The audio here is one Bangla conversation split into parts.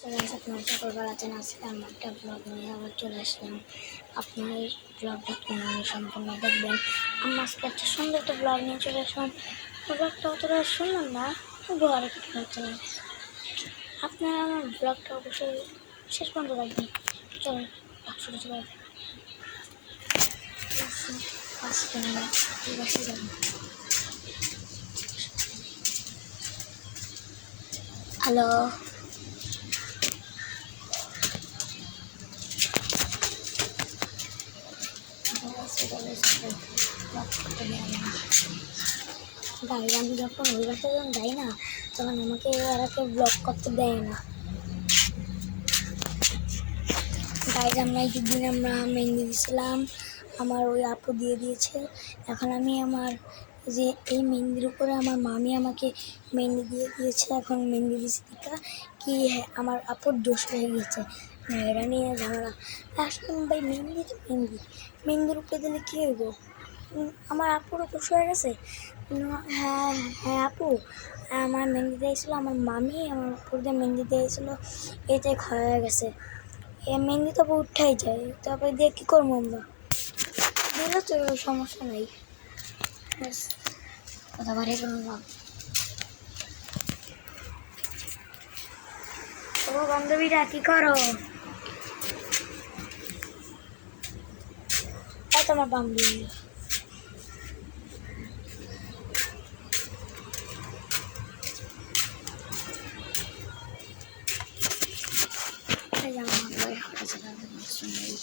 গাইস আপনারা সকালবেলা আছেন আজকে আমি একটা ব্লগ নিয়ে আবার চলে আসলাম। আপনার ব্লগটা কীভাবে সম্পূর্ণ দেখবেন। আমি আজকে একটা সুন্দর একটা ব্লগ নিয়ে চলে আসলাম। ব্লগটা অতটা শুনলাম না ঘরে কেটে চলে আপনারা আমার ব্লগটা অবশ্যই শেষ পর্যন্ত দেখবেন। চলুন শুরু আমরা যাব। হ্যালো। গাড়ি আমি যখন ওই বাসা যখন যাই না, তখন আমাকে ওরা কেউ ব্লক করতে দেয় না। গাড়ি আমরা এই আমরা মেহেন্দি দিয়েছিলাম, আমার ওই আপু দিয়ে দিয়েছে। এখন আমি আমার যে এই মেহেন্দির উপরে আমার মামি আমাকে মেহেন্দি দিয়ে দিয়েছে, এখন মেহেন্দি দিয়েছে দেখা কি হ্যাঁ আমার আপুর দোষ হয়ে গেছে। এরা নিয়ে ঝামেলা। আসলে ভাই মেহেন্দি তো মেহেন্দি মেহেন্দির উপরে দিলে কী হইব? আমার আপুরও দোষ হয়ে গেছে? হ্যাঁ হ্যাঁ আপু। আমার মেহেন্দি দিয়েছিল আমার মামি, আমার উপর দিয়ে মেহেন্দি দিয়েছিল এতে হয়ে গেছে। এ মেহেন্দি তো উঠাই যায়, তারপরে দিয়ে কী করব আমরা? দিলে তো সমস্যা নাই। কথা বাড়িয়ে কোনো লাভ ও বান্ধবীরা, কি করো? তোমার বান্ধবী এই যে আমার বউয়ের কাছে দাঁড়াতে পারছ না, এই।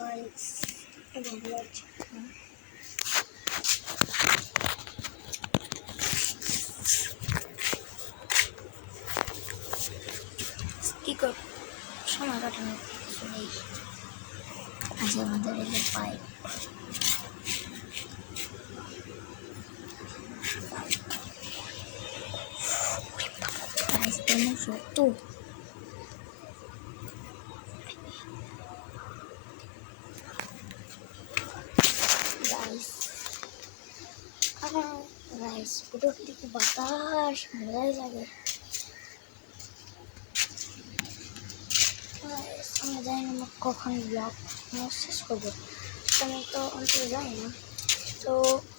Guys, এই যে ভালো লাগছে। কি কর সময় কাটানোর কিছু নেই আজ আমাদের এই যে পাই Guys, গাইস বাতাস মজাই লাগে। আমরা জানি না কখন ব্লগ শেষ করব। সেটা তো অন্তত জানি না। তো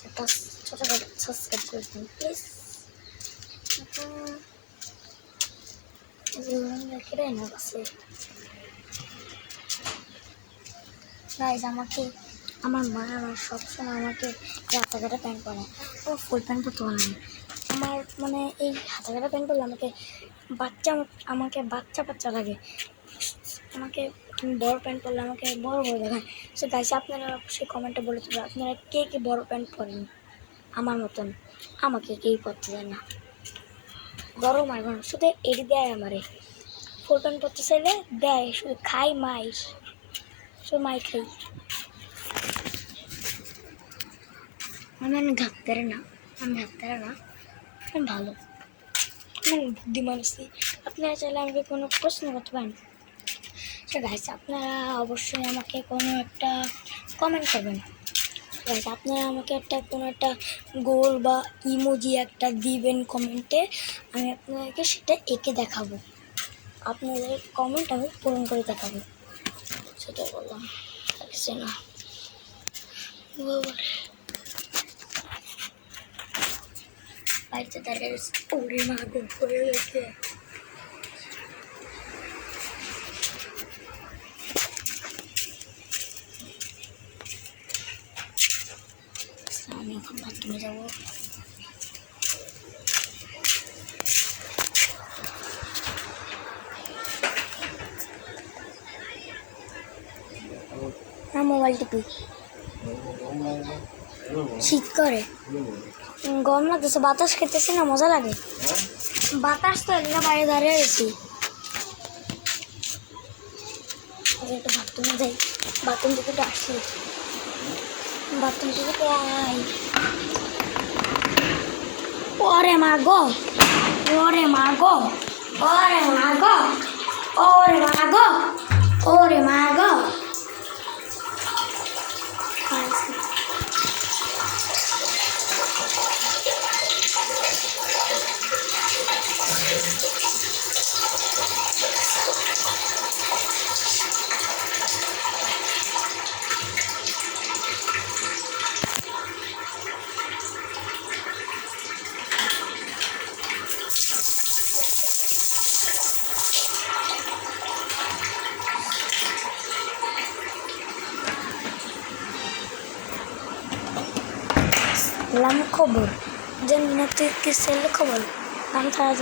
একটা ছোটোখাটো সাবস্ক্রাইব করে দিন প্লিজ কেটে না কাছে গাইজ আমাকে আমার মা আমার সবসময় আমাকে কাটা প্যান্ট পরে। ও ফুল প্যান্ট পরতে পারে না আমার মানে এই হাতা কাটা প্যান্ট পরলে আমাকে বাচ্চা আমাকে বাচ্চা বাচ্চা লাগে। আমাকে বড় প্যান্ট পরলে আমাকে বড় বড় দেখায়। সে গাইছে আপনারা অবশ্যই কমেন্টে বলে দেবেন, আপনারা কে কে বড় প্যান্ট পরেন? আমার মতন। আমাকে কেই পরতে দেয় না। গরম আর গরম। শুধু এটি দেয় আমারে। ফুল প্যান্ট পরতে চাইলে দেয়, শুধু খাই মাই। শুধু মাই খাই। আমি আমি ঘাকতে না, আমি ঘাকতে না, আমি ভালো। আমি বুদ্ধিমান আছি আপনারা চাইলে আমাকে কোনো প্রশ্ন করতে পারেন। আছে আপনারা অবশ্যই আমাকে কোনো একটা কমেন্ট করবেন। আছে আপনারা আমাকে একটা কোনো একটা গোল বা ইমোজি একটা দিবেন কমেন্টে আমি আপনাদেরকে সেটা এঁকে দেখাবো। আপনাদের কমেন্ট আমি পূরণ করে দেখাবো। সেটা বললাম না। দাঁড়িয়ে রয়েছে ওরে মা গো হয়ে গেছে। আমি এখন বাথরুমে যাব। মোবাইল টিপি শীত করে। গরম লাগতেছে, বাতাস খেতেছি না, মজা লাগে। বাতাস তো এদিকে বাইরে দাঁড়িয়ে গেছি। একটু বাথরুমে যাই বাথরুম থেকে একটু আসি। বাথরুম থেকে তো আই ওরে মা গো, ওরে মা গো, ওরে মা গো, ওরে মা গো, ওরে মা গো। Lam khobor. Jangan nanti kisah khobor. Lam thara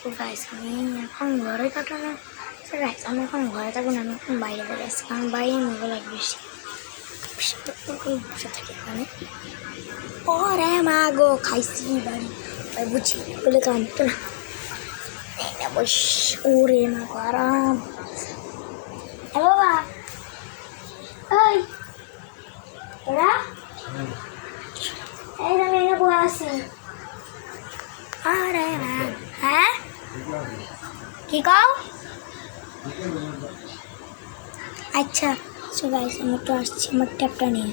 তো গাইস আমি এখন ঘরে থাকলাম না তো গাইস আমি এখন ঘরে থাকব না আমি এখন বাইরে আসছি কারণ বাইরে মজা লাগে বেশি বেশি তো এখন বসে থাকি এখানে ওরে মা গো খাইছি বাড়ি বুঝি বলে কাম না বস ওরে মা আরাম এ বাবা ওই তোরা এই আমি এনে বসে আছি আরে মা হ্যাঁ কি কও আচ্ছা সো গাইস আমি তো আসছি আমার ট্যাপটা নিয়ে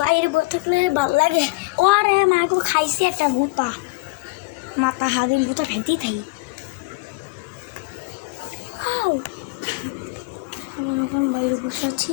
বাইরে বসে থাকলে ভালো লাগে। ওরে মাকে খাইছি একটা ভূতা মাথা হাদিন ভূতা খাইতেই থাকি এখন বাইরে বসে আছি।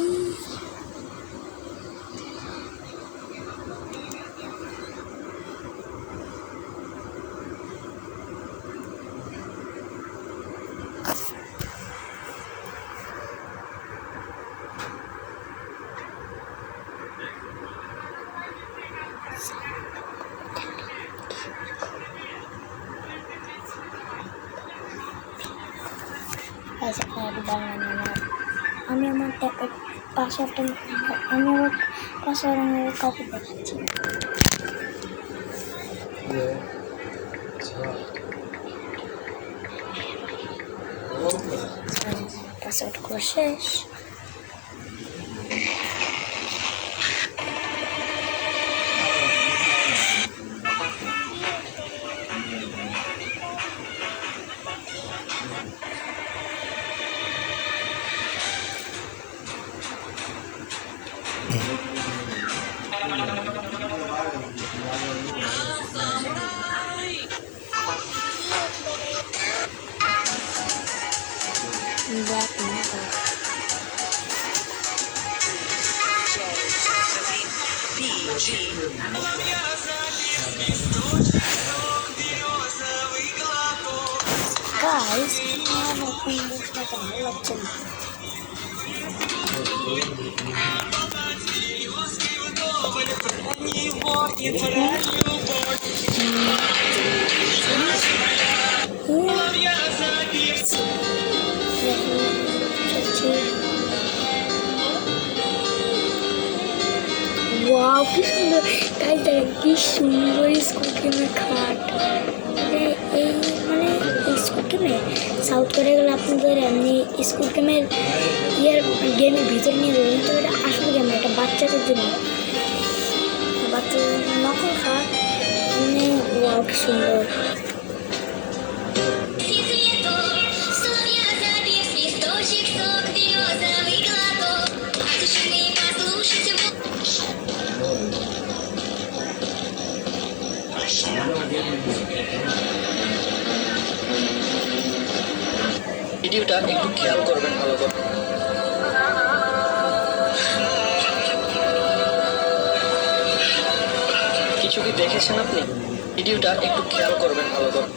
Guys, আপনারা বানানো আমি আমার আমি একটা আমি আমার পাশে আমার কাউকে দেখাচ্ছি পাসওয়ার্ড শেষ। guys, I'm going to clean this like a little wow wow কি সুন্দর গাইজ দেখেন কি সুন্দর স্কুল গেমের খাট মানে এই মানে এই স্কুল গেমে সাউথ কোরিয়া গেলে আপনাদের এমনি স্কুল গেমের ইয়ের গেমের ভিতরে নিয়ে যাবে কিন্তু এটা আসল গেম না, এটা বাচ্চাদের জন্য বাচ্চাদের জন্য নকল খাট মানে ওয়াও কি সুন্দর ভিডিওটা একটু খেয়াল করবেন ভালো করে দেখেছেন আপনি? ভিডিওটা একটু খেয়াল করবেন ভালো করে।